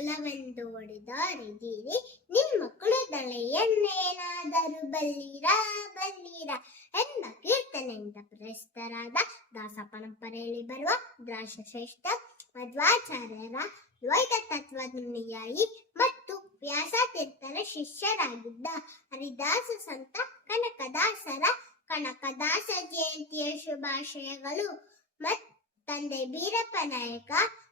ಕುಲವೆಂದು ಒಡೆದಾರಿದ್ದೀರಿ ನಿಮ್ಮ ಕುಲದಳೆಯನ್ನೇನಾದರೂ ಬಲ್ಲಿರ ಬಲ್ಲಿರ ಎಂಬ ಕೀರ್ತನೆಯಿಂದ ಪ್ರಸಿದ್ಧರಾದ ದಾಸ ಪರಂಪರೆಯಲ್ಲಿ ಬರುವ ದ್ರಾಕ್ಷಶ್ರೇಷ್ಠ ಮಧ್ವಾಚಾರ್ಯರ ದ್ವೈತ ತತ್ವನುಯಾಯಿ ಮತ್ತು ವ್ಯಾಸತೀರ್ಥರ ಶಿಷ್ಯರಾಗಿದ್ದ ಹರಿದಾಸ ಸಂತ ಕನಕದಾಸರ ಕನಕದಾಸ ಜಯಂತಿಯ ಶುಭಾಶಯಗಳು. ಮತ್ತು ತಂದೆ ಬೀರಪ್ಪ ನಾಯಕ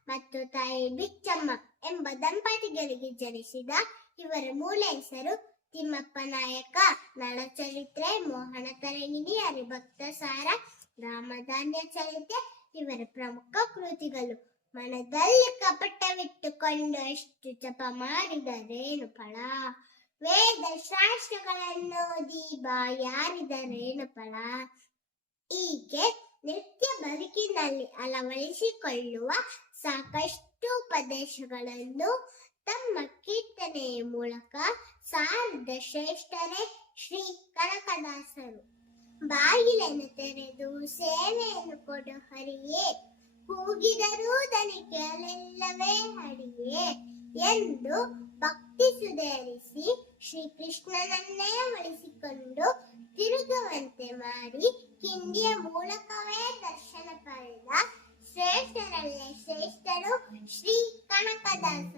ಮತ್ತು ತಾಯಿ ಬಿಚ್ಚಮ್ಮ ಎಂಬ ದಂಪತಿಗಳಿಗೆ ಜನಿಸಿದ ಇವರ ಮೂಲ ಹೆಸರು ತಿಮ್ಮಪ್ಪ ನಾಯಕ. ನಳಚರಿತ್ರೆ ಮೋಹನ ತರಂಗಿಣಿ ಹರಿಭಕ್ತ ಸಾರ, ರಾಮಧಾನ್ಯ ಚರಿತ್ರೆ ಇವರ ಪ್ರಮುಖ ಕೃತಿಗಳು. ಮನದಲ್ಲಿ ಕಪಟವಿಟ್ಟುಕೊಂಡು ಎಷ್ಟು ಜಪ ಮಾಡಿದರೇನು ಫಲ ವೇದ ಶಾಸ್ತ್ರಗಳನ್ನು ಓದಿ ಬಾಯಾರಿದರೇನು ಫಲ ಹೀಗೆ ನಿತ್ಯ ಬದುಕಿನಲ್ಲಿ ಅಳವಡಿಸಿಕೊಳ್ಳುವ ಸಾಕಷ್ಟು ಪ್ರದೇಶಗಳನ್ನು ತಮ್ಮ ಕೀರ್ತನೆಯ ಮೂಲಕ ಸಾರಿದ ಶ್ರೇಷ್ಠರೇ ಶ್ರೀ ಕನಕದಾಸರು. ಬಾಗಿಲನ್ನು ತೆರೆದು ಸೇವೆಯನ್ನು ಕೊಡು ಹರಿಯೇ, ಕೂಗಿದರೂ ದನಿ ಕೇಳಲಿಲ್ಲವೇ ಹರಿಯೇ ಎಂದು ಭಕ್ತಿ ಸುಧಾರಿಸಿ ಶ್ರೀಕೃಷ್ಣನನ್ನೇ ಉಳಿಸಿಕೊಂಡು ತಿರುಗುವಂತೆ ಮಾಡಿ ಕಿಂಡಿಯ ಮೂಲಕವೇ ದರ್ಶನ ಪಡೆದ ಶ್ರೀ ಕನಕದಾಸರು